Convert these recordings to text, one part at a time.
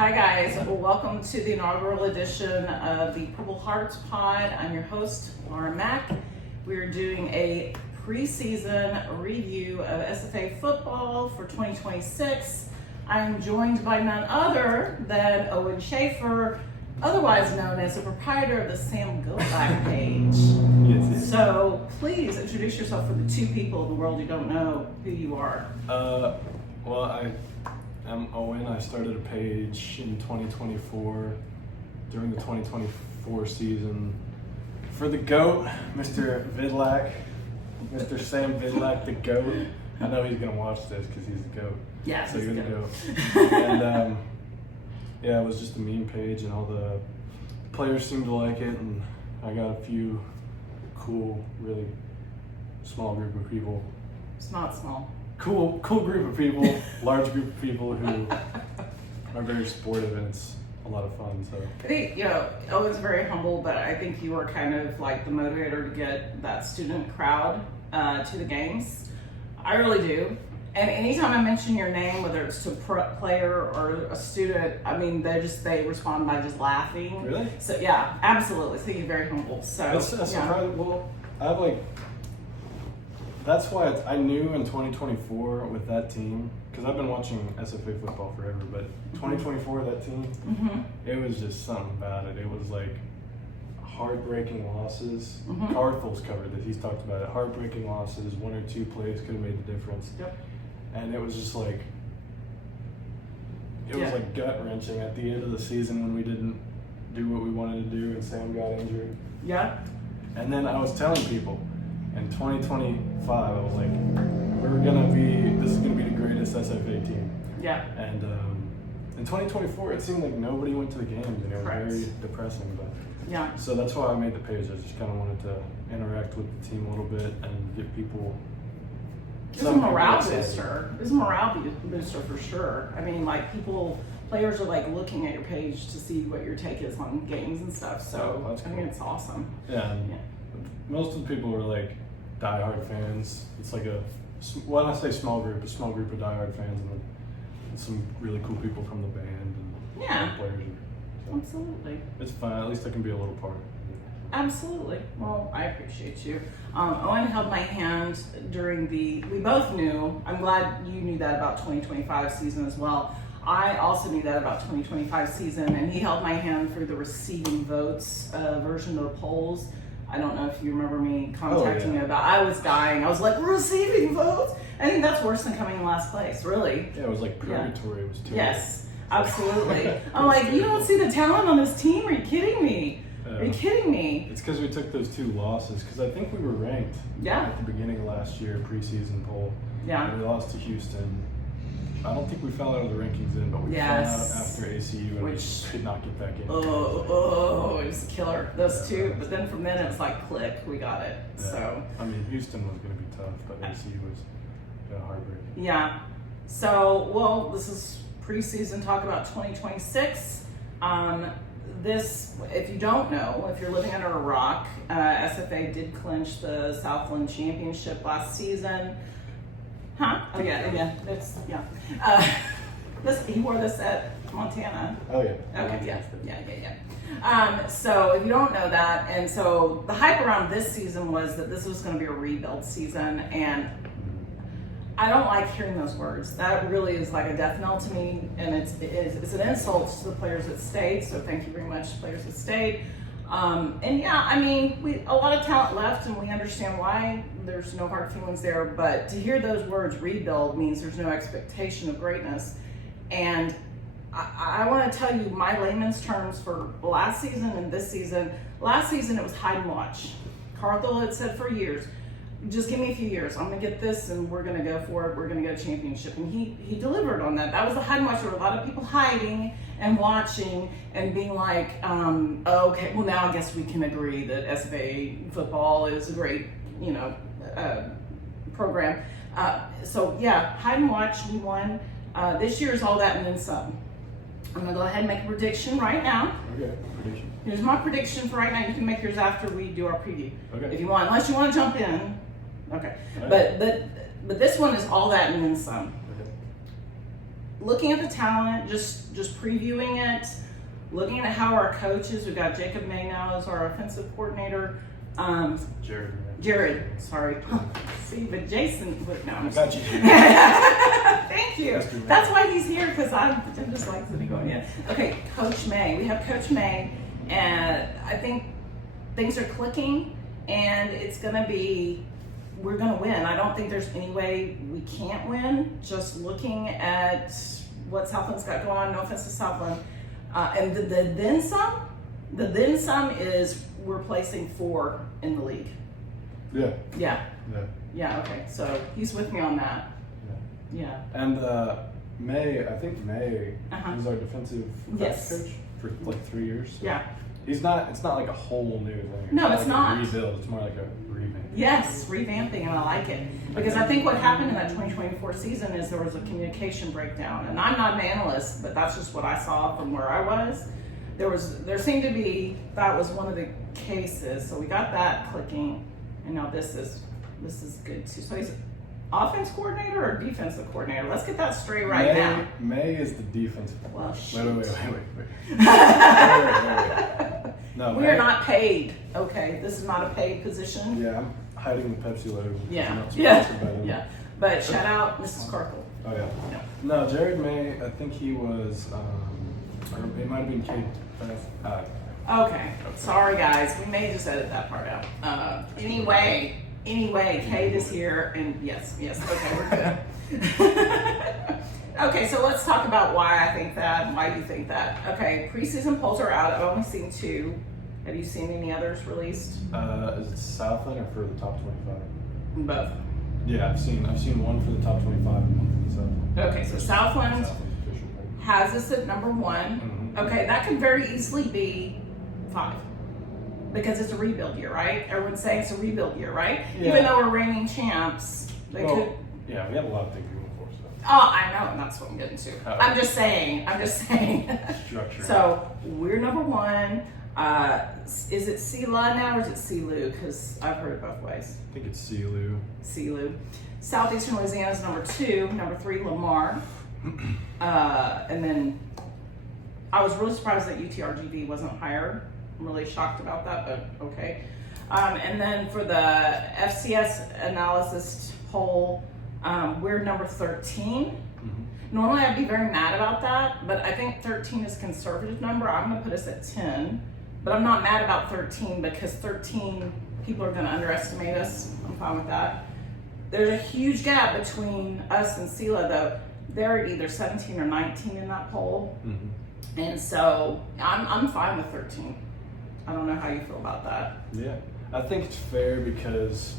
Hi guys, welcome to the inaugural edition of the Purple Hearts Pod. I'm your host, Laura Mack. We're doing a preseason review of SFA football for 2026. I'm joined by none other than Owen Schaefer, otherwise known as the proprietor of the Sam Goatlak page. Yes. So please introduce yourself for the two people in the world who don't know who you are. I'm Owen. I started a page in 2024 during the 2024 season for the GOAT, Mr. Vidlak, Mr. Sam Goatlak, the GOAT. I know he's gonna watch this because he's the GOAT. Yeah, so you're the GOAT. And it was just a meme page, and all the players seemed to like it, and I got a few cool, really small group of people. It's not small. Cool group of people, large group of people who are very supportive, and it's a lot of fun. So I think, Owen's very humble, but I think you were kind of like the motivator to get that student crowd to the games. I really do. And anytime I mention your name, whether it's to a player or a student, I mean, they respond by just laughing. Really? So yeah, absolutely. So you're very humble. So that's surprising. Well, I have that's why I knew in 2024 with that team, because I've been watching SFA football forever, but 2024, that team, it was just something about it. It was like heartbreaking losses. Carthel's covered it. He's talked about it. Heartbreaking losses. One or two plays could have made the difference. Yep. And it was just like, it was like gut wrenching at the end of the season when we didn't do what we wanted to do and Sam got injured. Yeah. And then I was telling people, in 2025, I was like, this is gonna be the greatest SFA team. Yeah. And in 2024, it seemed like nobody went to the games, and it was Correct. very depressing. But Yeah. so that's why I made the page. I just kind of wanted to interact with the team a little bit and get people. It's a morale booster. It's a morale booster for sure. I mean, like players are like looking at your page to see what your take is on games and stuff. So that's cool. I think it's awesome. Yeah. Most of the people were like diehard fans. It's like when I say small group, a small group of diehard fans, and some really cool people from the band and players. So Absolutely. it's fun. At least I can be a little part. Absolutely. Well, I appreciate you. Owen held my hand during we both knew, I'm glad you knew that about 2025 season as well. I also knew that about 2025 season, and he held my hand through the receiving votes version of the polls. I don't know if you remember me contacting you about. I was dying. I was like, receiving votes? I think that's worse than coming in last place, really. Yeah, it was like purgatory. It was terrible. Yes, absolutely. I'm like, you don't see the talent on this team? Are you kidding me? Are you kidding me? It's because we took those two losses, because I think we were ranked at the beginning of last year, preseason poll. Yeah. And we lost to Houston. I don't think we fell out of the rankings then, but we fell out after ACU, and we could not get back in. It was a killer. Those two, but then from then it was like click, we got it. Yeah. So I mean, Houston was going to be tough, but ACU was heartbreaking. Yeah. So, well, this is preseason talk about 2026. This, if you don't know, if you're living under a rock, SFA did clinch the Southland Championship last season. Huh? Oh yeah. He wore this at Montana. Oh yeah. Okay. Yeah. So if you don't know that, and so the hype around this season was that this was going to be a rebuild season, and I don't like hearing those words. That really is like a death knell to me, and it's an insult to the players that stayed. So thank you very much, players that stayed. And yeah, I mean, a lot of talent left, and we understand why. There's no hard feelings there, but to hear those words rebuild means there's no expectation of greatness. And I want to tell you my layman's terms for last season and this season. Last season it was hide and watch. Carthel had said for years, just give me a few years. I'm going to get this and we're going to go for it. We're going to get a championship. And he delivered on that. That was the hide and watch. There were a lot of people hiding and watching and being like, okay, well now I guess we can agree that SFA football is a great, program. So yeah, hide and watch, we won. This year is all that and then some. I'm gonna go ahead and make a prediction right now. Okay, prediction. Here's my prediction for right now. You can make yours after we do our preview. Okay. If you want, unless you want to jump in. Okay. Right. But this one is all that and then some. Okay. looking at the talent, just previewing it, looking at how our coaches, we've got Jacob May now as our offensive coordinator. Jared, sorry. See, but Jason, no, I'm got you. Thank you. That's why he's here, because I'm just like sitting going, yeah. Okay, Coach May. We have Coach May, and I think things are clicking, and it's going to be, we're going to win. I don't think there's any way we can't win, just looking at what Southland's got going on. No offense to Southland. And the then some is we're placing 4 in the league. Yeah, okay. So he's with me on that. Yeah. And I think May was our defensive coach for like 3 years. So yeah. It's not like a whole new thing. No, it's not. A rebuild. It's more like a revamp. Yes, revamping, and I like it. Because I think what happened in that 2024 season is there was a communication breakdown. And I'm not an analyst, but that's just what I saw from where I was. There seemed to be, that was one of the cases. So we got that clicking, and now this is good too. So he's offense coordinator or defensive coordinator? Let's get that straight now. May is the defensive. Well, shit. Wait. No, we are not paid. Okay, this is not a paid position. Yeah, I'm hiding the Pepsi logo. Yeah. But shout out Mrs. Carkle. Oh yeah. No, Jared May. I think he was. Or it might have been Kate. Okay. Sorry, guys. We may just edit that part out. Anyway, Kate is here, and yes. Okay, we're good. Okay, so let's talk about why I think that and why you think that. Okay, preseason polls are out. I've only seen 2. Have you seen any others released? Is it Southland or for the top 25? Both. Yeah, I've seen one for the top 25 and one for the Southland. Okay, so Southland has us at number 1. Mm-hmm. Okay, that could very easily be 5 because it's a rebuild year, right? Everyone's saying it's a rebuild year, right? Yeah. Even though we're reigning champs, they could. Yeah, we have a lot of things to go for. So. Oh, I know, and that's what I'm getting to. Oh. I'm just saying. Structure. So we're number 1. Is it CeeLa now or is it CeeLu? Because I've heard it both ways. I think it's CeeLu. CeeLu. Southeastern Louisiana is number 2. Number 3, Lamar. And then I was really surprised that UTRGV wasn't higher. I'm really shocked about that, but okay. And then for the FCS analysis poll, we're number 13. Mm-hmm. Normally I'd be very mad about that, but I think 13 is a conservative number. I'm going to put us at 10, but I'm not mad about 13 because 13 people are going to underestimate us. I'm fine with that. There's a huge gap between us and CeeLa, though. They're either 17 or 19 in that poll. Mm-hmm. And so I'm fine with 13. I don't know how you feel about that. Yeah, I think it's fair because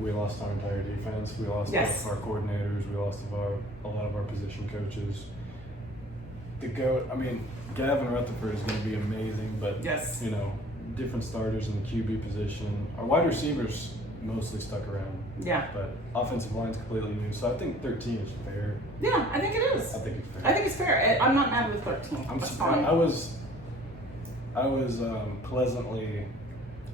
we lost our entire defense. We lost our coordinators. We lost a lot of our position coaches. The GOAT, Gavin Rutherford is going to be amazing, but different starters in the QB position. Our wide receivers mostly stuck around. Yeah. But offensive line's completely new, so I think 13 is fair. Yeah, I think it is. I think it's fair. I think it's fair. I'm not mad with 13. I'm That's surprised. fine. I was pleasantly,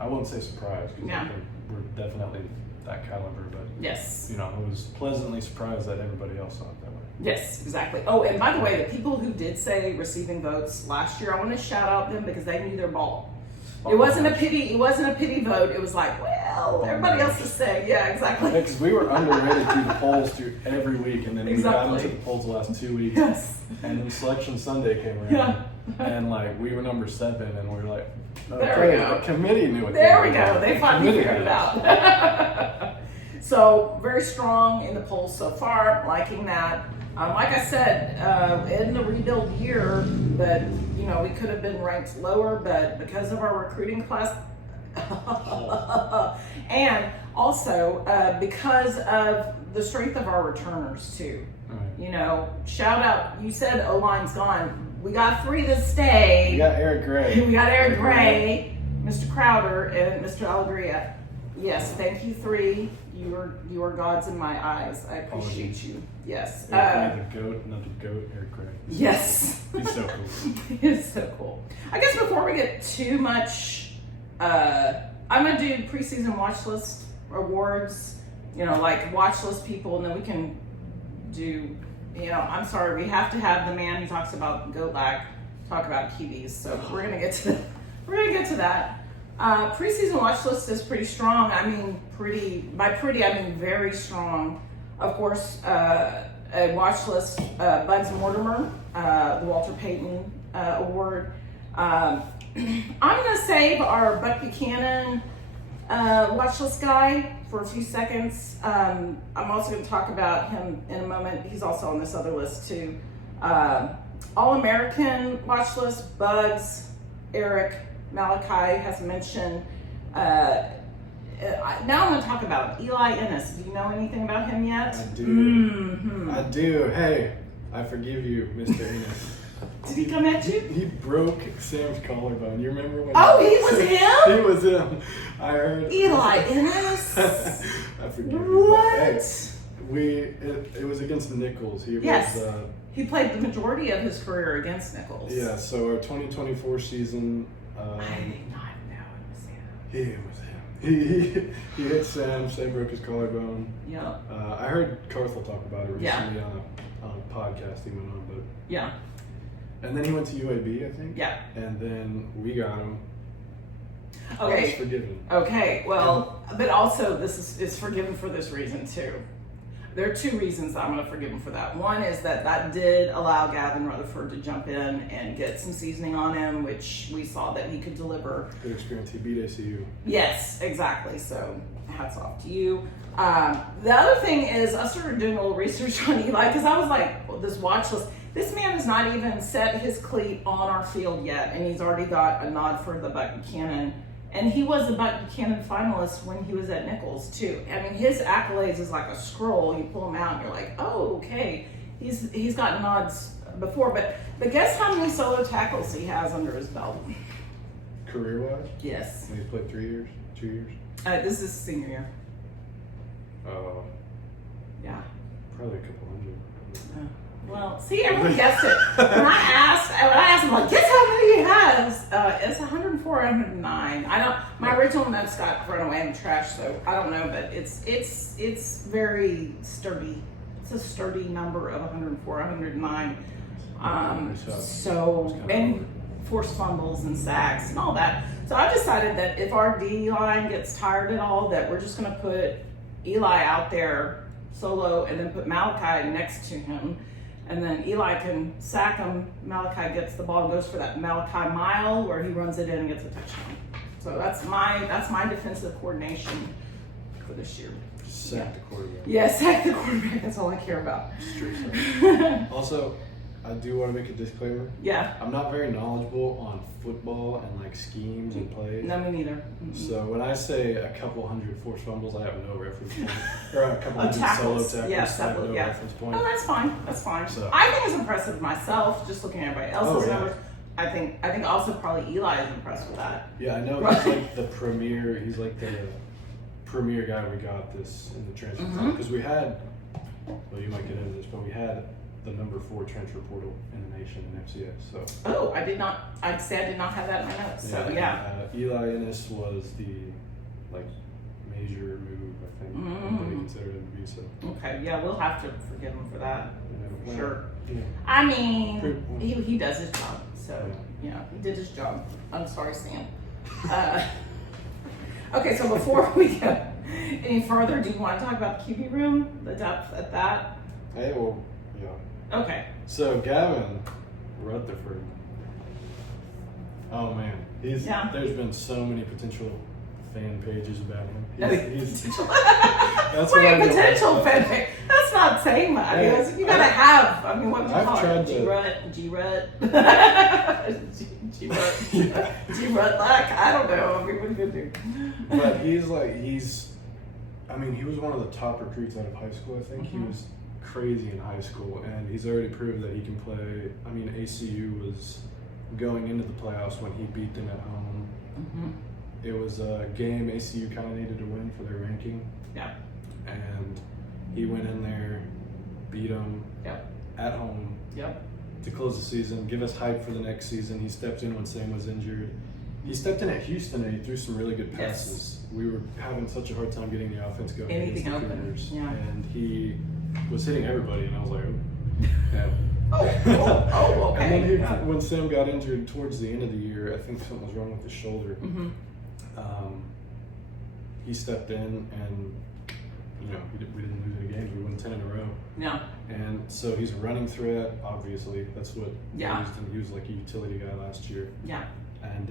I won't say surprised because we're definitely that caliber, but yes, I was pleasantly surprised that everybody else saw it that way. Yes, exactly. Oh, and by the way, the people who did say receiving votes last year, I want to shout out them because they knew their ball. It wasn't a pity. It wasn't a pity vote. It was like, well, everybody else is saying, yeah, exactly. Yeah, because we were underrated through the polls through every week, and then we got into the polls the last 2 weeks. Yes. And then Selection Sunday came around, and we were number 7, and we were like, okay, there we go. The committee knew it. There we go. They finally figured it out. So very strong in the polls so far. Liking that. Like I said, in the rebuild year, but we could have been ranked lower, but because of our recruiting class, and also because of the strength of our returners too. Right. Shout out. You said O-line's gone. We got 3 to stay. We got Eric Gray. We got Eric Gray, Mr. Crowder, and Mr. Alegria. Yes, thank you 3. You are gods in my eyes. I appreciate you. Yes. Another goat, Eric Gray. Yes. He's so cool. He is so cool. I guess before we get too much, I'm going to do preseason watch list awards, like watch list people, and then we can do I'm sorry, we have to have the man who talks about Goatlak talk about QBs. So we're gonna get to that. Preseason watch list is pretty strong. I mean, I mean very strong. Of course, a watch list, Bugs Mortimer, the Walter Payton Award. I'm gonna save our Buck Buchanan watch list guy for a few seconds. I'm also going to talk about him in a moment. He's also on this other list too. All-American watch list, Bugs, Eric, Malachi has mentioned. Now I'm going to talk about Eli Ennis. Do you know anything about him yet? I do. I do. Hey, I forgive you, Mr. Ennis. Did he come at you? He broke Sam's collarbone. You remember when? Oh, he was him? He was him. I heard. Eli Ennis? I forgive you. What? Hey, it was against Nichols. Yes. He played the majority of his career against Nichols. Yeah, so our 2024 season. I did not know it was him. It was him. He hit Sam. Sam broke his collarbone. Yeah. I heard Carthel talk about it recently on a podcast he went on, but yeah. And then he went to UAB, I think. Yeah. And then we got him. Okay. I was forgiven. Okay. Well, but also this is forgiven for this reason too. There are two reasons I'm going to forgive him for that. One is that did allow Gavin Rutherford to jump in and get some seasoning on him, which we saw that he could deliver. Good experience. He beat ACU. Yes, exactly. So hats off to you. The other thing is I started doing a little research on Eli because I was like, well, this watch list. This man has not even set his cleat on our field yet, and he's already got a nod for the Buck Buchanan. And he was a Buck Buchanan finalist when he was at Nichols, too. I mean, his accolades is like a scroll. You pull them out, and you're like, oh, okay. He's got nods before. But guess how many solo tackles he has under his belt? Career-wise? Yes. And he's played 3 years? 2 years? This is his senior year. Oh. Yeah. Probably a couple hundred. Well, see, everyone guessed it. When I asked him, like, guess how many he has? It's 104, 109. My original notes got thrown away in the trash, so I don't know, but it's very sturdy. It's a sturdy number of 104, 109. And forced fumbles and sacks and all that. So I decided that if our D line gets tired at all, that we're just going to put Eli out there solo and then put Malachi next to him. And then Eli can sack him. Malachi gets the ball and goes for that Malachi mile where he runs it in and gets a touchdown. So that's my defensive coordination for this year. Sack the quarterback. Yeah, sack the quarterback. That's all I care about. Also, I do want to make a disclaimer. Yeah. I'm not very knowledgeable on football and like schemes and plays. No, me neither. Mm-hmm. So when I say a couple hundred forced fumbles, I have no reference point. Or a couple hundred tackles. solo tackles, Yes, I have no reference point. Oh, that's fine. That's fine. So, I think it's impressive myself, just looking at everybody else's numbers. I think also probably Eli is impressed with that. Yeah, I know he's like the premier. He's like the premier guy we got this in the transfer time because we had. Well, you might get into this, but we had the number 4 transfer portal in the nation in FCS. So. Oh, I did not. I'd say I did not have that in my notes. So yeah. Eli Ennis was the major move, I think. That we considered him to be. So. Okay. Yeah, we'll have to forgive him for that. Yeah, sure. Yeah. I mean, he does his job. So yeah, he did his job. I'm sorry, Sam. Okay, so before we go any further, do you want to talk about the QB room, the depth at that? Hey, well, yeah. Okay. So Gavin Rutherford. Oh man, there's been so many potential fan pages about him. That's what potential fan page. That's not saying much. Yeah, you gotta have. I mean, what do you call it? G-Rut-Lack? I don't know. I mean, what do you do? But he was one of the top recruits out of high school, I think. He was crazy in high school, and he's already proved that he can play. I mean, ACU was going into the playoffs when he beat them at home. It was a game ACU kind of needed to win for their ranking. Yeah. And he went in there, beat them at home to close the season, give us hype for the next season. He stepped in when Sam was injured. He stepped in at Houston and he threw some really good passes. We were having such a hard time getting the offense going. Anything open. And he was hitting everybody, and I was like, Yeah. Oh, okay. And then Yeah. when Sam got injured towards the end of the year, I think something was wrong with his shoulder. Mm-hmm. He stepped in, and we didn't lose any games. We won 10 in a row. Yeah. And so he's a running threat. Obviously, that's what Yeah. they used him. He was like a utility guy last year. Yeah. And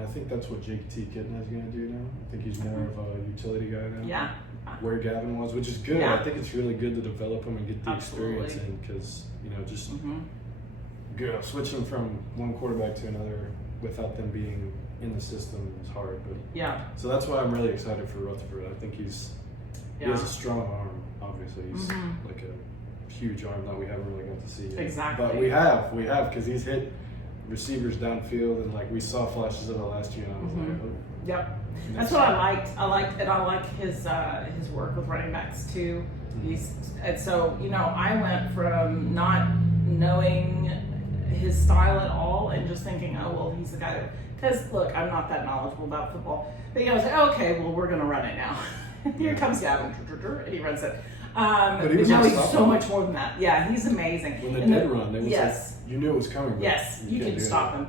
I think that's what JT Kitna is going to do now. I think he's more of a utility guy now. Yeah. Where Gavin was, which is good. Yeah. I think it's really good to develop him and get the Absolutely. experience in, because just Mm-hmm. switching from one quarterback to another without them being in the system is hard. But Yeah. so that's why I'm really excited for Rutherford. I think he has a strong arm. Obviously, he's like a huge arm that we haven't really got to see yet. Exactly. But we have because he's hit receivers downfield, and like we saw flashes of it last year, and I was like, oh. Yep. That's what I liked. I like his work with running backs too. And so I went from not knowing his style at all and just thinking, oh well, he's the guy. Because look, I'm not that knowledgeable about football, but I was like, okay, well we're gonna run it now. Here comes Gavin, and he runs it. But he was he's so much more than that. Yeah, he's amazing. When they did run, it was yes. like, you knew it was coming. But Yes, you couldn't can do stop him.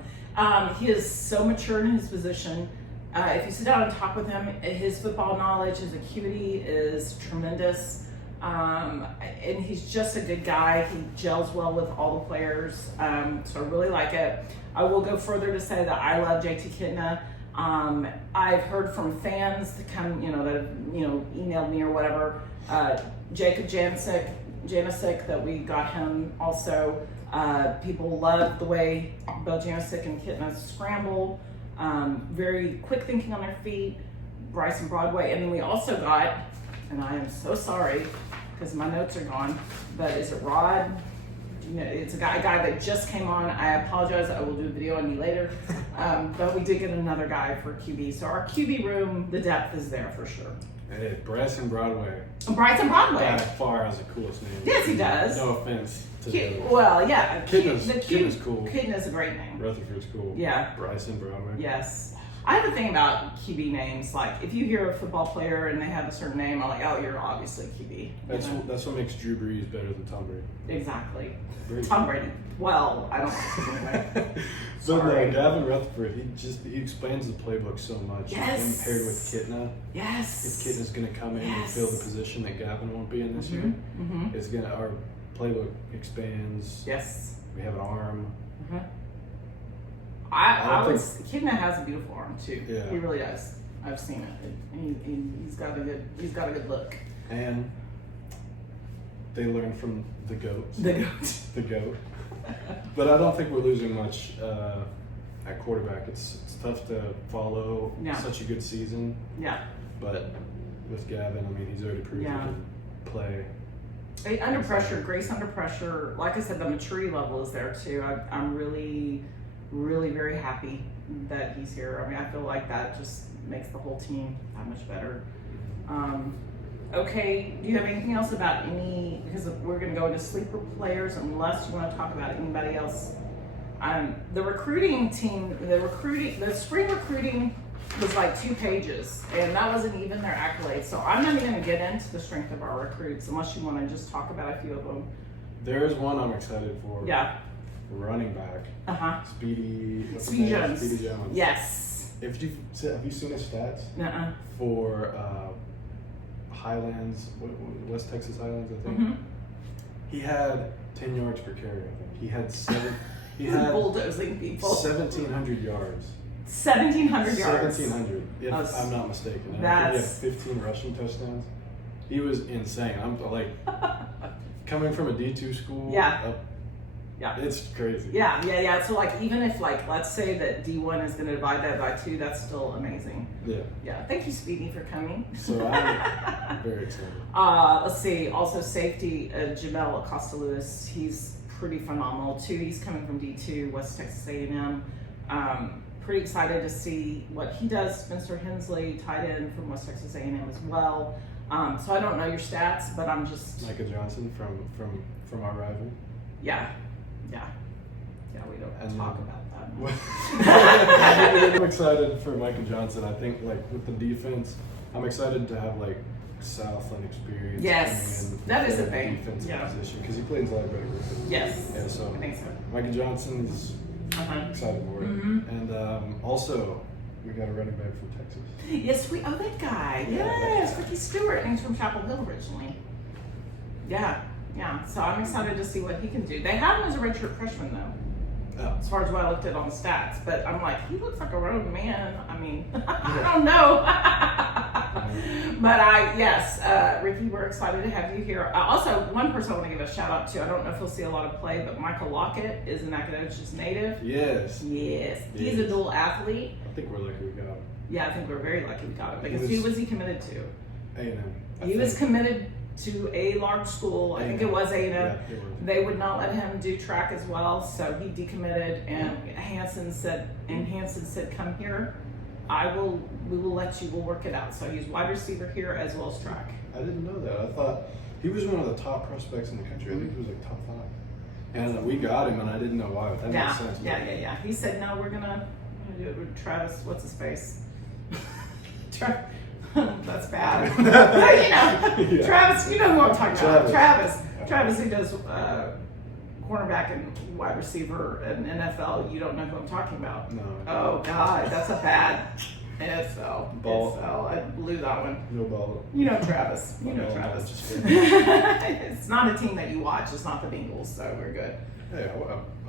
He is so mature in his position. If you sit down and talk with him, his football knowledge, his acuity is tremendous. And he's just a good guy. He gels well with all the players. So I really like it. I will go further to say that I love JT Kitna. I've heard from fans that that have, emailed me or whatever. Jacob Janisic, that we got him also. People love the way Bill Janisic and Kitna scramble. Very quick thinking on their feet. Bryson Broadway. And then we also got, and I am so sorry because my notes are gone, but is it Rod? It's a guy that just came on. I apologize. I will do a video on you later. But we did get another guy for QB. So our QB room, the depth is there for sure. Hey, Bryson Broadway. Bryson Broadway. By far has the coolest name. Yes, he does. No offense to Kitna's cool. Kitna's a great name. Rutherford's cool. Yeah. Bryson Broadway. Yes. I have a thing about QB names. Like, if you hear a football player and they have a certain name, I'm like, oh, you're obviously QB. That's what makes Drew Brees better than Tom Brady. Exactly. Brady. Tom Brady. Well, I don't think anyway. But no, Gavin Rutherford, he explains the playbook so much. Yes. And paired with Kitna. Yes. If Kitna's going to come in and fill the position that Gavin won't be in this year, it's our playbook expands. Yes. We have an arm. Kitna has a beautiful arm too. Yeah. He really does. I've seen it. He's got a good look. And they learn from the GOAT. The GOAT. But I don't think we're losing much at quarterback. It's tough to follow such a good season. Yeah. But with Gavin, I mean, he's already proved he can play. Under pressure, Grace under pressure. Like I said, the maturity level is there too. I'm really, really very happy that he's here. I mean, I feel like that just makes the whole team that much better. Okay, do you have anything else about because we're going to go into sleeper players unless you want to talk about anybody else. The recruiting team, the spring recruiting was like 2 pages, and that wasn't even their accolades. So I'm not even going to get into the strength of our recruits unless you want to just talk about a few of them. There's one I'm excited for. Yeah. Running back. Speedy Jones. Speedy Jones. Yes. Have you seen his stats? Uh-uh. For Highlands, West Texas Highlands, I think. He had 10 yards per carry, I think. He had bulldozing people. 1,700 yards. 1,700 yards. 1,700, if I'm not mistaken. And I think he had 15 rushing touchdowns. He was insane. I'm like, coming from a D2 school. Yeah. It's crazy. Yeah. So like, even if let's say that D1 is going to divide that by 2, that's still amazing. Yeah. Thank you, Speedy, for coming. So I'm very excited. Let's see. Also, safety, Jamel Acosta-Lewis. He's pretty phenomenal too. He's coming from D2, West Texas A&M. Pretty excited to see what he does. Spencer Hensley, tight end from West Texas A&M as well. So I don't know your stats, but I'm just Micah Johnson from our rival. Yeah, we don't talk about that. I'm excited for Micah Johnson. I think with the defense, I'm excited to have Southland experience. Yes, coming in that is a for thing. defensive Yeah. position because he plays linebacker. Yes. Yeah, so I think so. Micah Johnson is excited for it. Mhm. And also, we got a running back from Texas. Yes, that guy. Yeah, Yes, that guy. Ricky Stewart. And he's from Chapel Hill originally. Yeah. So I'm excited to see what he can do. They have him as a redshirt freshman though. Oh. As far as what I looked at on the stats, but I'm like, he looks like a grown man. I mean, I don't know. But Ricky, we're excited to have you here. Also, one person I want to give a shout out to, I don't know if he'll see a lot of play, but Michael Lockett is a Nacogdoches native. Yes. He's a dual athlete. I think we're lucky we got him. Yeah, I think we're very lucky we got him because who was he committed to? A&M. He was committed to a large school. I think it was A&M. Yeah, it was. They would not let him do track as well, so he decommitted. And Hansen said, "Come here. We will let you. We'll work it out." So he's wide receiver here as well as track. I didn't know that. I thought he was one of the top prospects in the country. I think he was like top 5. And we got him, and I didn't know why. But that makes sense. Yeah. He said, "No, we're gonna do it with Travis. What's his face? That's bad. Yeah. Travis. You know who I'm talking about. Travis. Travis, who does cornerback and wide receiver in NFL. You don't know who I'm talking about. No. Oh God, that's a bad NFL. Ball. I blew that one. No ball. You know Travis. You know No, Travis. just kidding. It's not a team that you watch. It's not the Bengals, so we're good. Hey,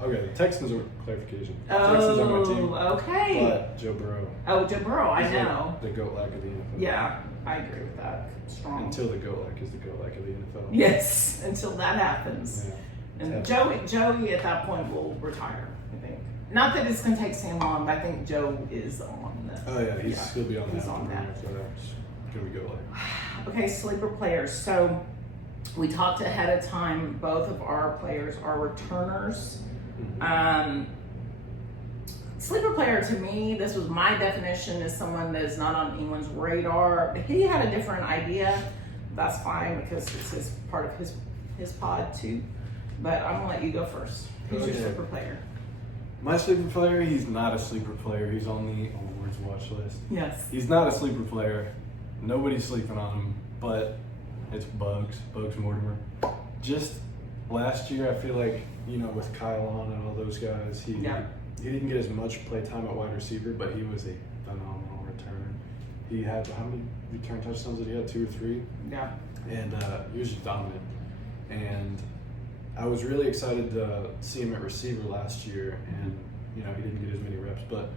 okay. The Texans are clarification. Texans are my team. Okay. But Joe Burrow. Oh, Joe Burrow, I He's know. The Goatlak of the NFL. Yeah, I agree with that. Strong. Until the Goatlak is the Goatlak of the NFL. Yes, until that happens. Yeah. And Joey at that point will retire, I think. Not that it's going to take Sam long, but I think Joe is on the. Oh yeah, he'll be on that. He's on that. So it's gonna be Goatlak. Okay, sleeper players. So we talked ahead of time. Both of our players are returners. Sleeper player to me, this was my definition, is someone that is not on anyone's radar. But he had a different idea. That's fine because it's his part of his pod too. But I'm gonna let you go first. Who's your sleeper player? My sleeper player, he's not a sleeper player. He's on the awards watch list. Yes. He's not a sleeper player. Nobody's sleeping on him, but it's Bugs Mortimer. Just last year, I feel like, with Kyle on and all those guys, he didn't get as much play time at wide receiver, but he was a phenomenal returner. He had, how many return touchdowns did he have? 2 or 3? Yeah. And he was just dominant. And I was really excited to see him at receiver last year, and he didn't get as many reps, but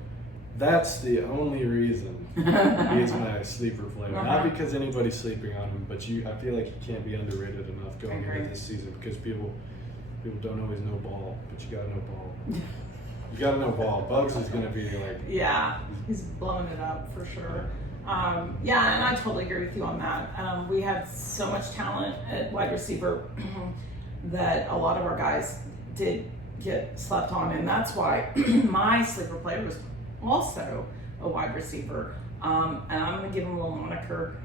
that's the only reason he is my sleeper player. Not because anybody's sleeping on him, but I feel like he can't be underrated enough going into this season because people don't always know ball, but you gotta know ball. You gotta know ball. Bugs is gonna be like. Yeah, he's blowing it up for sure. And I totally agree with you on that. We have so much talent at wide receiver that a lot of our guys did get slept on, and that's why my sleeper player was also a wide receiver. And I'm going to give him a little moniker.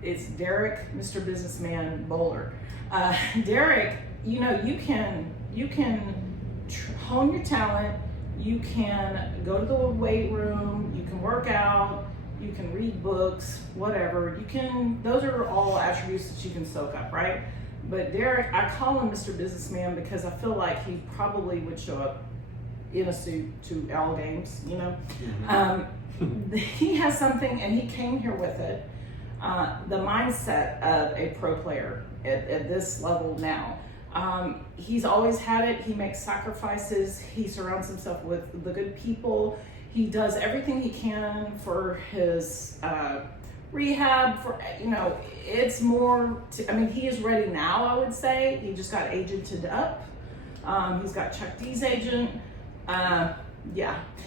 It's Derek, Mr. Businessman Bowler. Derek, you can hone your talent. You can go to the weight room. You can work out. You can read books, whatever. Those are all attributes that you can soak up, right? But Derek, I call him Mr. Businessman because I feel like he probably would show up in a suit to all games, He has something, and he came here with it, the mindset of a pro player at this level now. He's always had it. He makes sacrifices. He surrounds himself with the good people. He does everything he can for his rehab, it's more, he is ready now, I would say. He just got agented up. He's got Chuck D's agent.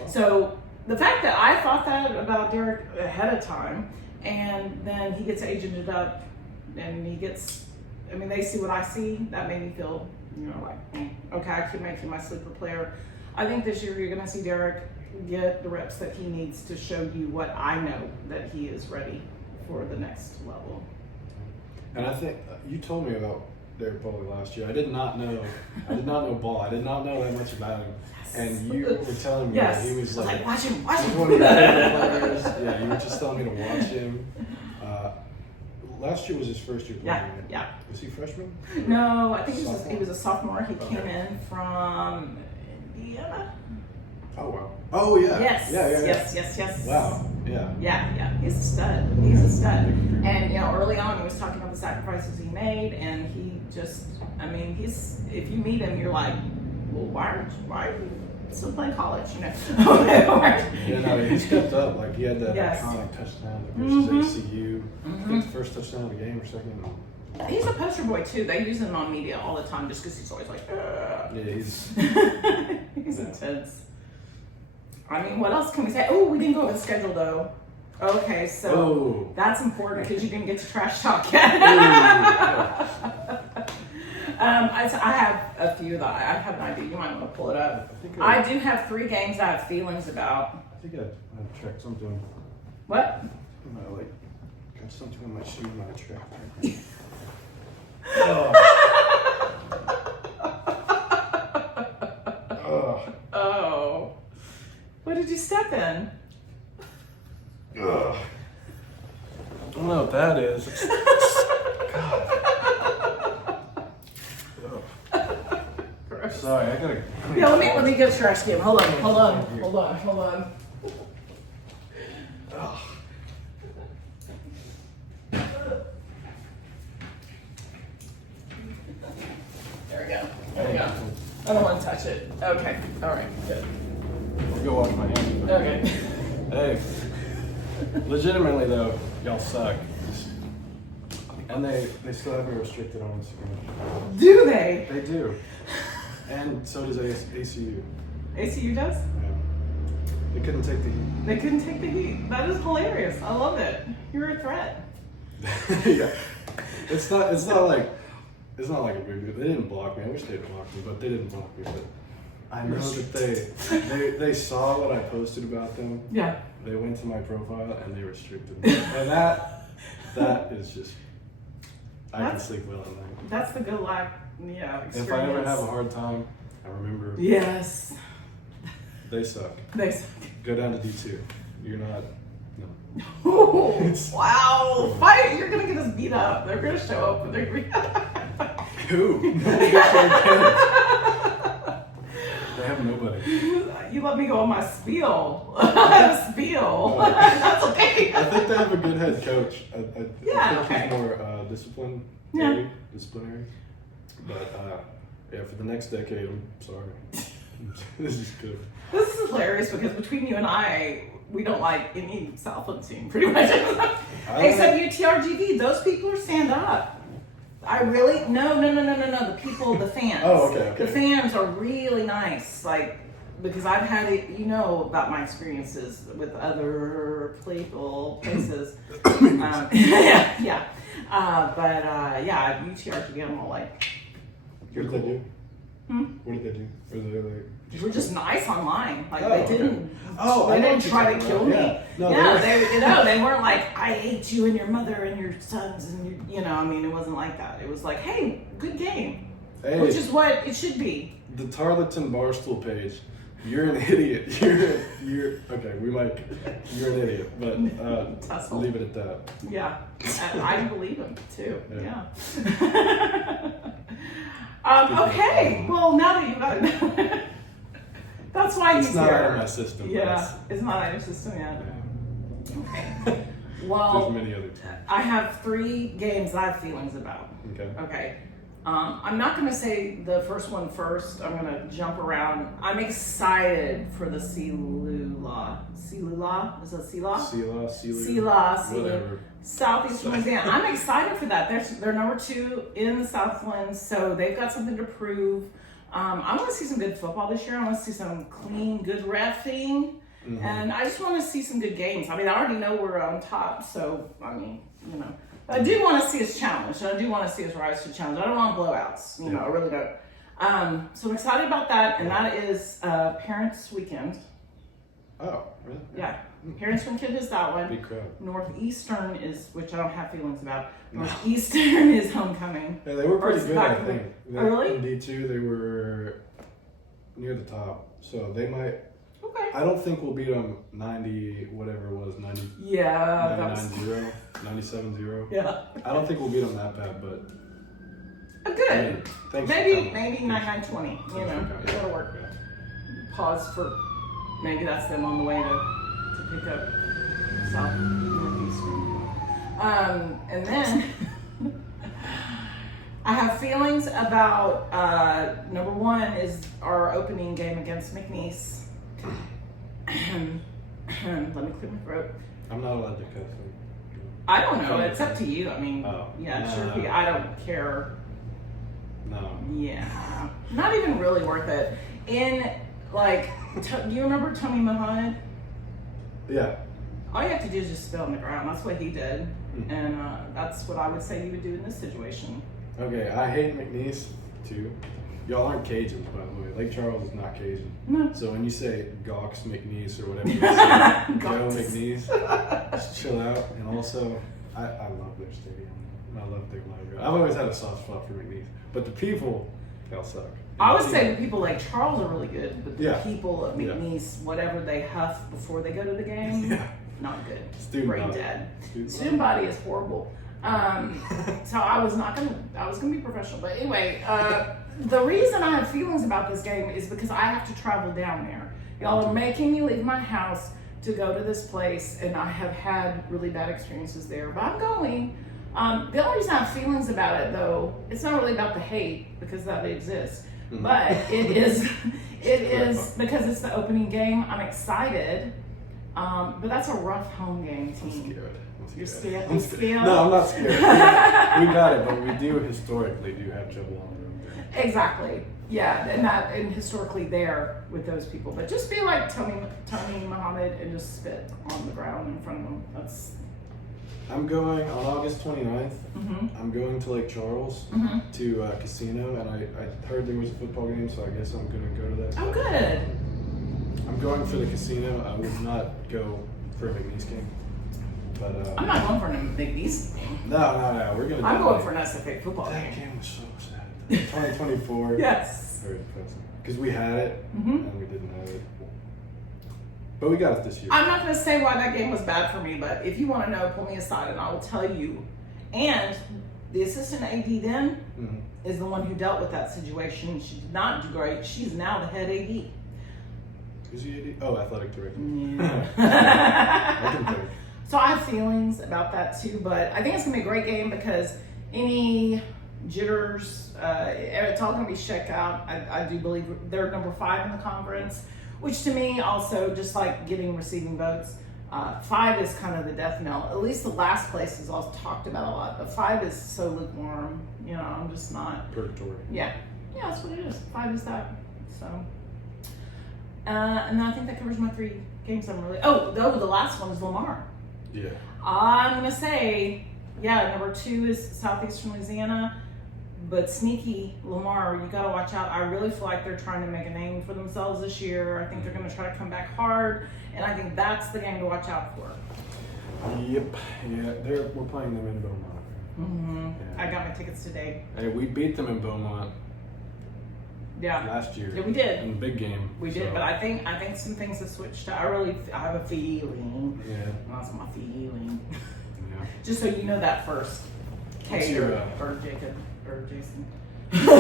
So the fact that I thought that about Derek ahead of time, and then he gets agented up, and they see what I see, that made me feel, okay, I can make him my sleeper player. I think this year you're going to see Derek get the reps that he needs to show you what I know that he is ready for the next level. And I think you told me about Derek Bowler last year. I did not know ball. I did not know that much about him. Yes. And you were telling me that he was like watch him. He's one of your favorite players. Yeah, you were just telling me to watch him. last year was his first year playing. Yeah, yeah. Was he freshman? No, I think he was a sophomore. He came in from Indiana. Oh wow. Oh yeah. Yes. Yeah. Yes. Wow. Yeah. Yeah. He's a stud. He's a stud. And early on he was talking about the sacrifices he made, and he just, if you meet him, you're like, well, why are you still playing college? Yeah, no, he stepped up. Like he had that iconic touchdown versus ECU. I think the first touchdown of the game or second. He's a poster boy too. They use him on media all the time just because he's always like, yeah, he's intense. What else can we say? Oh, we didn't go over the schedule though. Okay, so that's important because you didn't get to trash talk yet. I have a few that I have an idea. You might want to pull it up. I do have 3 games I have feelings about. I think I checked something. What? Got something on my shoe when I tracked. Oh. What did you step in? I don't know what that is. God. Sorry, I gotta. Yeah, let me get a trash can. Hold on. There we go. I don't want to touch it. Okay. All right. Good. I'll go wash my hands. Okay. Hey, legitimately though, y'all suck. And they still have me restricted on Instagram. Do they? They do. And so does ACU. ACU does? Yeah. They couldn't take the heat. They couldn't take the heat. That is hilarious. I love it. You're a threat. Yeah. It's not like a big deal. They didn't block me. I wish they'd blocked me, but they didn't block me. But I know that they saw what I posted about them. Yeah. They went to my profile and they restricted me. And that is just, I can sleep well at night. That's the good life, experience. If I ever have a hard time, I remember. Yes. They suck. Go down to D2. You're not. No. Oh, wow. Fight. You're going to get us beat up. They're going to show up and they're going to Who? Nobody gets their kids. They have nobody. You let me go on my spiel. That's okay. I think they have a good head coach. I think he's more disciplinary. But for the next decade, I'm sorry. This is good. This is hilarious because between you and I, we don't like any Southland team, pretty much. Except UTRGV. Those people are stand up. I really no. The people, the fans. Oh, okay. The fans are really nice. Because I've had it, about my experiences with other places. UTRGV, I'm all like. What did they do? What did they do? They were just nice online. They didn't try to kill me. Yeah. No, they weren't like, I hate you and your mother and your sons and it wasn't like that. It was like, hey, good game. Hey, which is what it should be. The Tarleton Barstool page. You're an idiot. You're okay. You're an idiot, but leave it at that. Yeah, I believe him too. Yeah. Okay. Well, now that you've got it, that's why he's here. It's not out of my system. Yeah, it's not out of your system yet. Yeah. Okay. Well, there's many other teams. I have 3 games I have feelings about. Okay. I'm not going to say the first one first. I'm going to jump around. I'm excited for the Selah? Is it Selah? Selah. Whatever. Southeastern Louisiana. I'm excited for that. They're number 2 in the Southland, so they've got something to prove. I want to see some good football this year. I want to see some clean, good reffing, and I just want to see some good games. I already know we're on top, so I do want to see us challenged, and I do want to see us rise to challenge. I don't want blowouts, I really don't. So I'm excited about that, and that is Parents Weekend. Oh, really? Yeah. Parents Weekend is that one. Big crowd. Northeastern is, which I don't have feelings about. Northeastern is homecoming. Yeah, they were pretty good, I think. Really? In D2, they were near the top, so they might. Okay. I don't think we'll beat them 90, whatever it was, 90. Yeah. 99-0. 97-0. Yeah. I don't think we'll beat them that bad, but Good. I mean, thanks Maybe for coming. 99-20. You know, Yeah. that'll work. Yeah. Pause for maybe that's them on the way to pick up South Northeastern. And then I have feelings about number one is our opening game against McNeese. Let me clear my throat. I'm not allowed to cuss. I don't know. It's up to you. I mean, yeah, no, sure. no. I don't care. No. Yeah, not even really worth it. In like, do you remember Tommy Muhammad? Yeah. All you have to do is just spit on the ground. That's what he did, and that's what I would say you would do in this situation. Okay, I hate McNeese too. Y'all aren't Cajuns, by the way. Lake Charles is not Cajun. No. So when you say Gawks McNeese or whatever you say, Joe Gawks. McNeese, just chill out. And also, I love their stadium. I love their logo. I've always had a soft spot for McNeese. But the people, they'll suck. I would say the people like Charles are really good, but the Yeah. people of Yeah. McNeese, whatever they huff before they go to the game, Yeah. not good. Student Brain body. dead. Student Student body is horrible. So I was gonna be professional. But anyway, the reason I have feelings about this game is because I have to travel down there. Y'all are making me leave my house to go to this place, and I have had really bad experiences there. But I'm going. The only reason I have feelings about it, though, it's not really about the hate because that exists, but it is because it's the opening game. I'm excited, but that's a rough home game I'm team. scared. You're scared? I'm You scared. scared? No, I'm not scared. We got it, but we do historically have trouble on the road there. Exactly. Yeah, and historically there with those people. But just be like Tommy Muhammad and just spit on the ground in front of them. That's. I'm going on August 29th. Mm-hmm. I'm going to Lake Charles to a casino, and I heard there was a football game, so I guess I'm going to go to that. Oh, good. I'm going for the casino. I would not go for a McNeese game. But, I'm not going for a Big East game. No. We're going to I'm going for an SFA football That game. game was so sad. 2024. Yes. Very depressing. Because we had it, Mhm. and we didn't have it. But we got it this year. I'm not going to say why that game was bad for me, but if you want to know, pull me aside and I will tell you. And the assistant AD then is the one who dealt with that situation. She did not do great. She's now the head AD. Who's the AD? Oh, athletic director. Yeah. I can think. So I have feelings about that too, but I think it's gonna be a great game because any jitters, it's all gonna be checked out. I do believe they're number 5 in the conference, which to me also, just like getting receiving votes, 5 is kind of the death knell. At least the last place is all talked about a lot, but 5 is so lukewarm. You know, I'm just not. Purgatory. Yeah, that's what it is. 5 is that. So, and I think that covers my 3 games. I'm really. Oh, the last one is Lamar. Yeah. I'm gonna say, number 2 is Southeastern Louisiana, but sneaky Lamar, you gotta watch out. I really feel like they're trying to make a name for themselves this year. I think they're gonna try to come back hard, and I think that's the game to watch out for. Yep. Yeah. We're playing them in Beaumont. Mm-hmm. Yeah. I got my tickets today. Hey, we beat them in Beaumont Yeah. last year. Yeah, we did. In the big game. We did, but I think some things have switched. I have a feeling. Yeah. That's my feeling. Yeah. Just so you know that first. What's Kate your, or Jacob or Jason. Your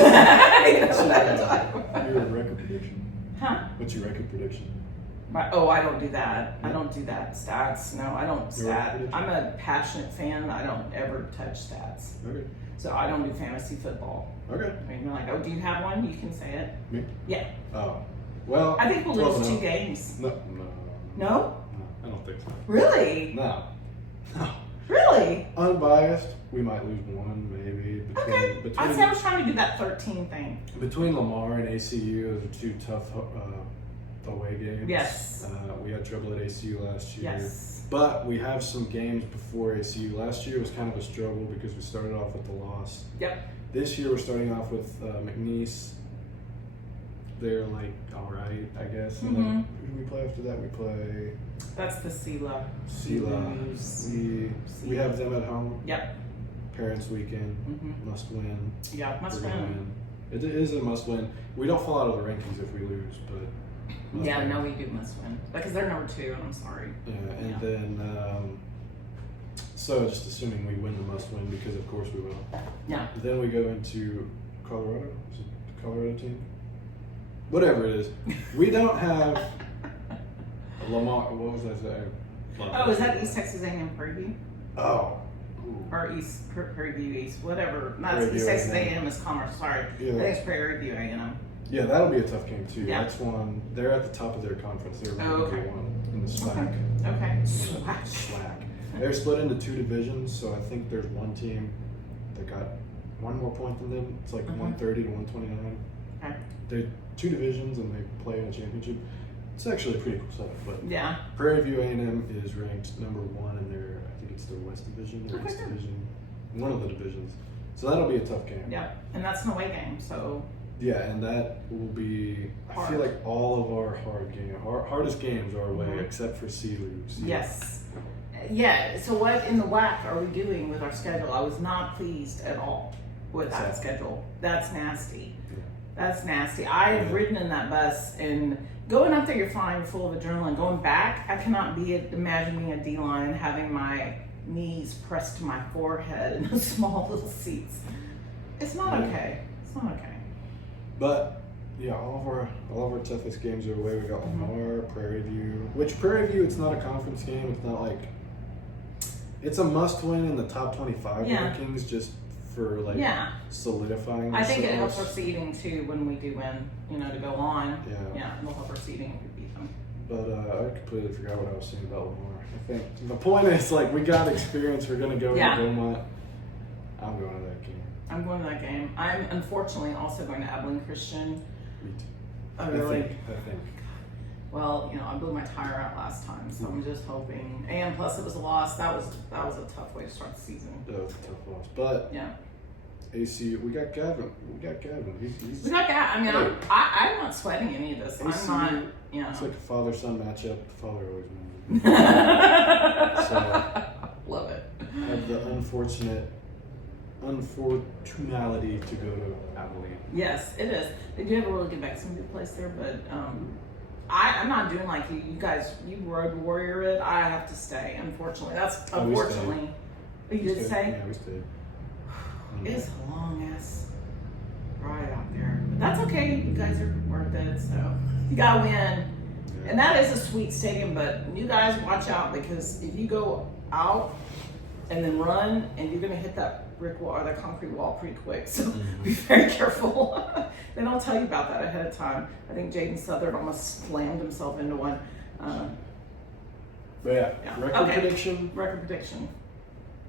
record prediction? Huh? What's your record prediction? I don't do that. I don't do that. Stats. No, I don't Your stat. prediction? I'm a passionate fan. I don't ever touch stats. Okay. So I don't do fantasy football. Okay. I mean, you're like, oh, do you have one? You can say it. Me? Yeah. Oh. Well. I think we'll lose 12-0. 2 games. No. No? I don't think so. Really? No. Really? Unbiased, we might lose 1 maybe. Okay. I said I was trying to do that 13 thing. Between Lamar and ACU, those are 2 tough away games. Yes. We had trouble at ACU last year. Yes. But we have some games before ACU. Last year was kind of a struggle because we started off with the loss. Yep. This year we're starting off with McNeese. They're like alright, I guess. And then who do we play after that? We play That's the Sela. Sela. We have them at home. Yep. Parents weekend. Must win. Yeah, must We're gonna win. It is a must win. We don't fall out of the rankings if we lose, but must Yeah, win. no, we do must win because they're number 2. And I'm sorry. Yeah, and Yeah. then So just assuming we win the must win, because of course we will. Yeah. Then we go into Colorado. Is it the Colorado team? Whatever it is. We don't have Lamar. What was I saying? Oh, is that East Texas A&M Prairie Oh. or East Prairie View East? Whatever. Not Prairie East View Texas A&M. A&M is Commerce. Sorry, Yeah. I think it's Prairie View A&M. Yeah, that'll be a tough game too. Yeah. That's one. They're at the top of their conference. They're Oh, okay. number one in the SWAC. Okay. SWAC. They're split into 2 divisions, so I think there's one team that got 1 more point than them. It's like 130 to 129. Okay. They're 2 divisions and they play in a championship. It's actually a pretty cool setup. But Yeah. Prairie View A&M is ranked number 1 in their, I think it's their West Division or East Division, one of the divisions. So that'll be a tough game. Yeah, and that's an away game, so. Yeah, and that will be. Hard. I feel like all of our hardest games are away, Mhm. except for Sea-Loo. Yes. Yeah, so what in the whack are we doing with our schedule? I was not pleased at all with that schedule. That's nasty. Yeah. That's nasty. I've ridden in that bus and going up there, you're fine, you're full of adrenaline. Going back, I cannot imagine being a D-line and having my knees pressed to my forehead in those small little seats. It's not okay. It's not okay. But yeah, all of our toughest games are away. We got Lamar, Prairie View. Which Prairie View, it's not a conference game. It's not like it's a must-win in the top 25 rankings, just for like solidifying. I think it ourselves. helps our seeding too when we do win. To go on. Yeah. Yeah, it'll help our seeding if we beat them. But I completely forgot what I was saying about Lamar. I think the point is like we got experience. We're gonna go to Beaumont. I'm going to that game. I'm going to that game. I'm unfortunately also going to Abilene Christian. Me too. I really. I think. Well, I blew my tire out last time, so I'm just hoping. And plus, it was a loss. That was a tough way to start the season. That was a tough loss, but yeah. AC, we got Gavin. He's we got Gavin. I mean, I'm not sweating any of this. AC, I'm not. It's like a father-son matchup. The father always wins. So love it. I have the unfortunality to go to Abilene. Yes, it is. They do have a really good Mexican food place there, but I'm not doing like you. You guys, you road warrior it. I have to stay. Unfortunately, that's unfortunately. You did stay? Yeah, we stayed. It's a long ass ride out there, but that's okay. You guys are worth it, so you gotta win. Yeah. And that is a sweet stadium, but you guys watch out because if you go out and then run, and you're gonna hit that brick wall or that concrete wall pretty quick. So be very careful. They don't tell you about that ahead of time. I think Jaden Southern almost slammed himself into one. But yeah. Record prediction.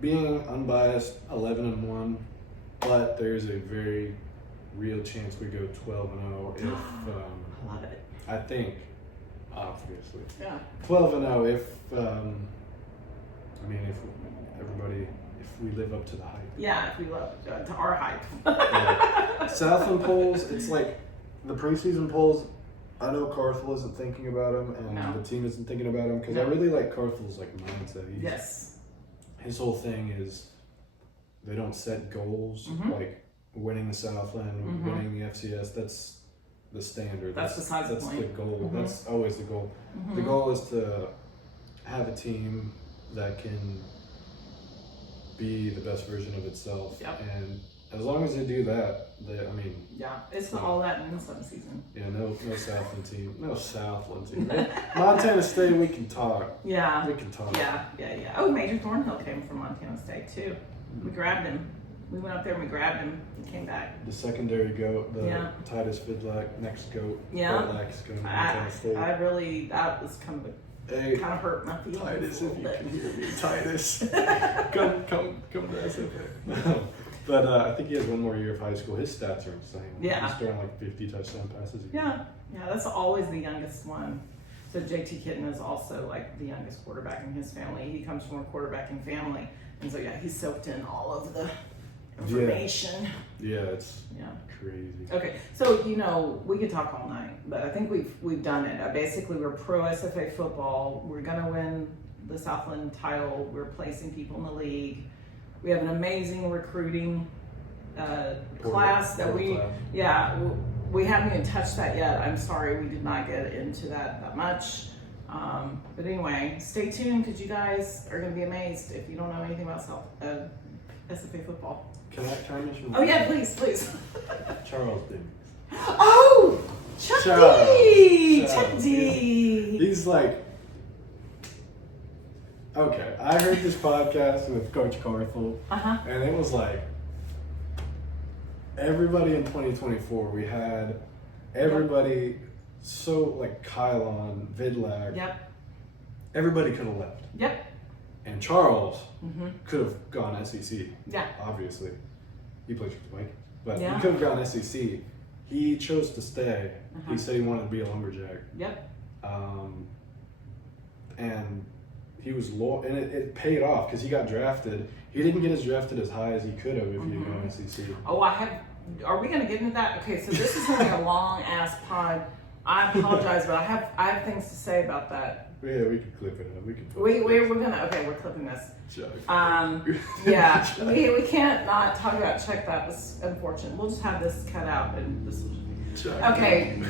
Being unbiased, 11-1, but there's a very real chance we go 12-0 if. I love it. I think, obviously. Yeah. 12-0 if. If we live up to the hype. Yeah, if we live to our hype. Yeah. Southland polls, it's like the preseason polls. I know Carthel isn't thinking about him, and the team isn't thinking about him because I really like Carthel's like mindset. His whole thing is they don't set goals like winning the Southland, winning the FCS. That's the standard. That's besides the point. The goal. That's always the goal. The goal is to have a team that can be the best version of itself. And as long as they do that, it's all that in some season. Yeah, no Southland team. No Southland team. Montana State, we can talk. Yeah. We can talk. Yeah. Oh, Major Thornhill came from Montana State too. We grabbed him. We went up there and we grabbed him. He came back. The secondary goat, the Titus Vidlak, next goat. Vidlak's going to Montana State. That was kind of hurt my feelings. Titus, if you can hear me, Titus, come to SFA. But I think he has one more year of high school. His stats are insane. Yeah. He's throwing like 50 touchdown passes a year. Yeah, that's always the youngest one. So JT Kitten is also like the youngest quarterback in his family. He comes from a quarterbacking family. And so he's soaked in all of the information. Yeah, it's crazy. Okay, so we could talk all night, but I think we've done it. Basically, we're pro SFA football. We're gonna win the Southland title. We're placing people in the league. We have an amazing recruiting class that we haven't even touched that yet. I'm sorry we did not get into that much. But anyway, stay tuned because you guys are going to be amazed if you don't know anything about SFA football. Can I mention? Oh yeah, please. Charles Dickens. Oh, Chuck D. Chuck D. He's like, okay. I heard this podcast with Coach Carthel, and it was like everybody in 2024. We had everybody. So like Kylon, Vidlak. Yep. Everybody could have left. Yep. And Charles could have gone SEC. Yeah. Obviously. He plays with Mike. But Yeah. he could have gone SEC. He chose to stay. He said he wanted to be a lumberjack. Yep. And he was low, and it paid off because he got drafted. He didn't get drafted as high as he could have if he had gone SEC. Oh, are we going to get into that? Okay, so this is going to be a long ass pod. I apologize, but I have things to say about that. Yeah, we could clip it up. We could. We're clipping this. Chuck. Yeah, we can't not talk about Chuck. That was unfortunate. We'll just have this cut out and this. Chuck. Okay.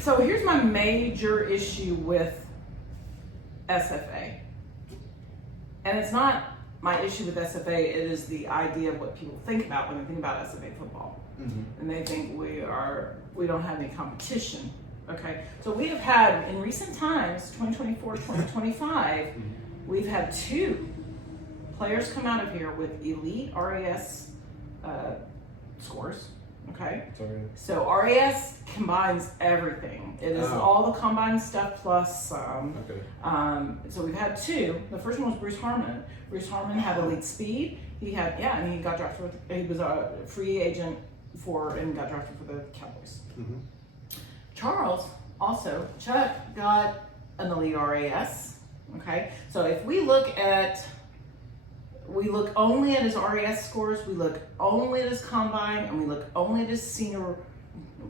So here's my major issue with SFA, and it's not my issue with SFA. It is the idea of what people think about when they think about SFA football. And they think we don't have any competition. Okay, so we have had in recent times, 2024, 2025, we've had 2 players come out of here with elite RAS scores. Okay, Sorry. so RAS combines everything. It is all the combined stuff plus some. Okay. So we've had 2. The first one was Bruce Harmon. Bruce Harmon had elite speed. He had and he got drafted. He was a free agent and got drafted for the Cowboys. Charles Chuck got an elite RAS. Okay, so if we look only at his RAS scores, we look only at his combine, and we look only at his Senior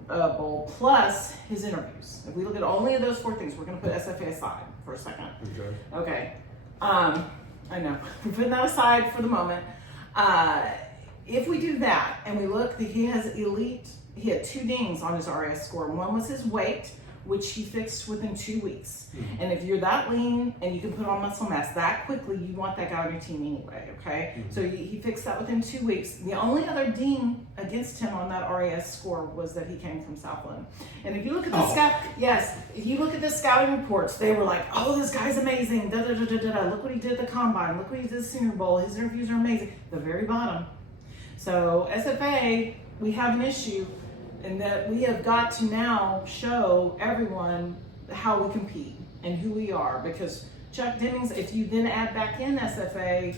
Bowl plus his interviews. If we look at only at those 4 things, we're going to put SFA aside for a second. Okay. I know we're putting that aside for the moment. If we do that and we look, he had 2 dings on his RAS score. One was his weight, which he fixed within 2 weeks. And if you're that lean and you can put on muscle mass that quickly, you want that guy on your team anyway, okay? So he fixed that within 2 weeks. The only other ding against him on that RAS score was that he came from Southland. And if you look at the if you look at the scouting reports, they were like, oh, this guy's amazing, look what he did at the combine, look what he did at the Senior Bowl, his interviews are amazing. The very bottom. So SFA, we have an issue in that we have got to now show everyone how we compete and who we are, because Chuck Dennings, if you then add back in SFA,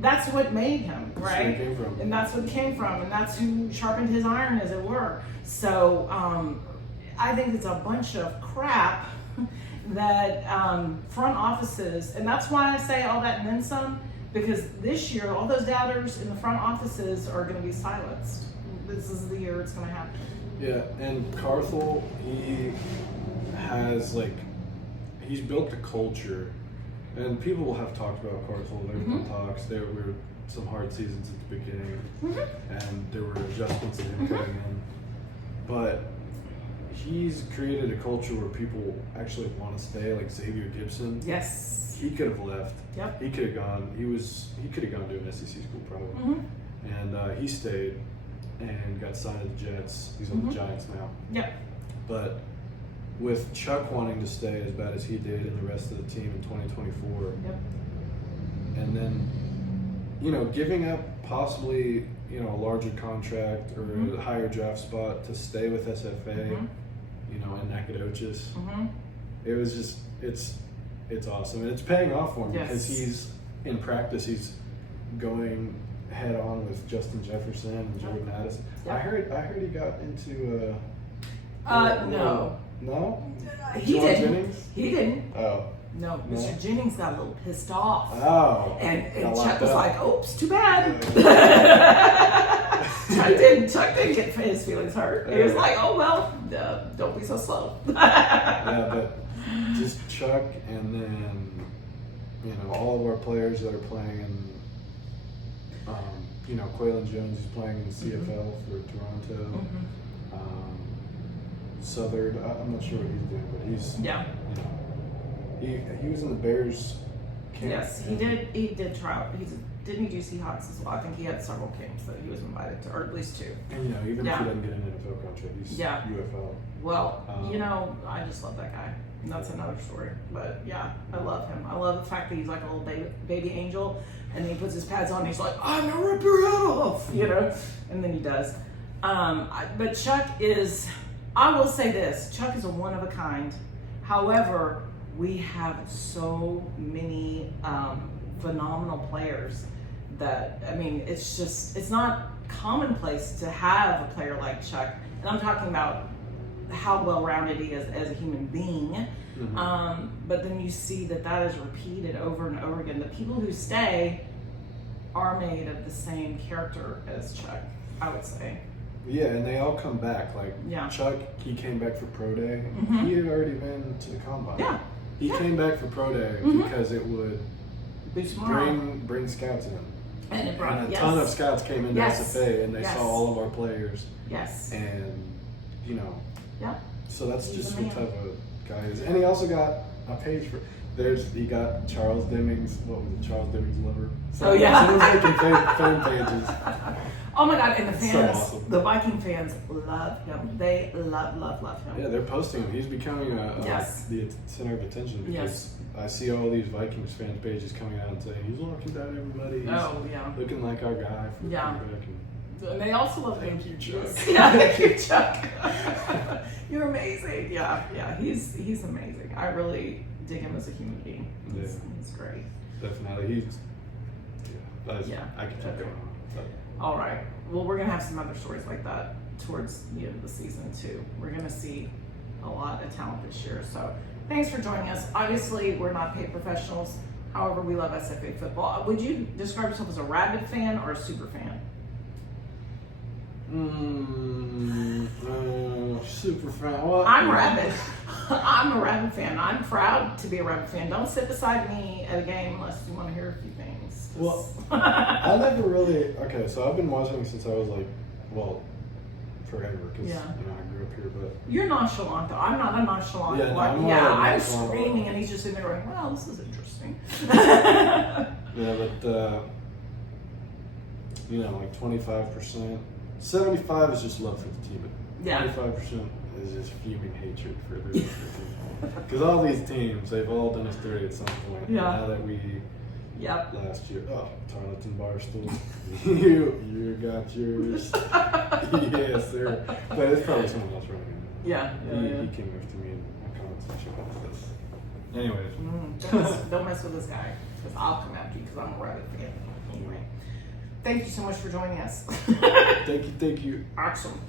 that's what made him, right? And that's what he came from, and that's who sharpened his iron, as it were. So I think it's a bunch of crap that front offices, and that's why I say all that and then some, because this year, all those doubters in the front offices are going to be silenced. This is the year it's going to happen. Yeah, and Carthel, he has he's built a culture, and people have talked about Carthel. There have been talks. There were some hard seasons at the beginning, and there were adjustments to him coming in. But he's created a culture where people actually want to stay. Like Xavier Gibson. Yes. He could have left. Yep. He could have gone. He could have gone to an SEC school probably. And he stayed and got signed to the Jets. He's on the Giants now. Yep. But with Chuck wanting to stay as bad as he did and the rest of the team in 2024, and then giving up possibly a larger contract or a higher draft spot to stay with SFA, in Nacogdoches, it was just it's awesome, and it's paying off for him because he's in practice. He's going head on with Justin Jefferson and Jordan Addison. I heard he got into no. No? He John didn't. Jennings? He didn't. Oh. No, Mr. Jennings got a little pissed off. Oh. And Chuck was like, oops, too bad. Yeah. Chuck didn't get his feelings hurt. He was like, oh, well, don't be so slow. Yeah, but just Chuck, and then, all of our players that are playing in, Quaylen Jones is playing in the CFL for Toronto. Southern. I'm not sure what he's doing, but he's he was in the Bears camp. Yes, he did. He did try out. Didn't he do Seahawks as well? I think he had several camps that he was invited to, or at least 2. And even if he doesn't get an NFL contract, he's UFL. Well, I just love that guy. And that's another story. But yeah, I love him. I love the fact that he's like a little baby angel, and then he puts his pads on and he's like, I'm gonna rip your head off, and then he does. But Chuck is, I will say this, Chuck is a one of a kind. However, we have so many phenomenal players that, I mean, it's not commonplace to have a player like Chuck. And I'm talking about how well-rounded he is as a human being. Mm-hmm. But then you see that is repeated over and over again. The people who stay are made of the same character as Chuck, I would say. Yeah, and they all come back. Chuck, he came back for Pro Day. Mm-hmm. He had already been to the Combine. Yeah. He came back for Pro Day because it would bring scouts in. And it brought a ton of scouts came into SFA, and they saw all of our players. Yes. And, so that's He's just what type of guy he is. And he also got a page for, he got Charles Demings, Charles Demings Lover. So he was making fan pages. Oh my God, and the fans, so awesome. The Viking fans love him. They love him. Yeah, they're posting him. He's becoming the center of attention because I see all these Vikings fan pages coming out and saying, he's locking down everybody. He's looking like our guy. And they also love him. Thank you, Chuck. Thank you, Chuck. You're amazing. Yeah, he's amazing. I really dig him as a human being. He's great. Definitely. I can keep going on. All right. Well, we're going to have some other stories like that towards the end of the season, too. We're going to see a lot of talent this year. So thanks for joining us. Obviously, we're not paid professionals. However, we love SFA football. Would you describe yourself as a rabid fan or a super fan? Super fan. Well, I'm rabid. I'm a rabid fan. I'm proud to be a rabid fan. Don't sit beside me at a game unless you want to hear a few things. Well, I never really. Okay, so I've been watching since I was forever because I grew up here. But you're nonchalant though. I'm not a nonchalant. I'm screaming and he's just sitting there going, "Well, this is interesting." But 25%, 75% is just love for the team. But 25% is just fuming hatred for the team. Because all these teams, they've all done us dirty at some point. Yeah. Now that we. Last year, Tarleton Barstool, you got yours. Yes, sir. But it's probably someone else running it. He came after me in my comment section about this. Anyways. Don't mess with this guy, because I'll come after you because I'm a rabbit fan. Anyway, thank you so much for joining us. Thank you. Awesome.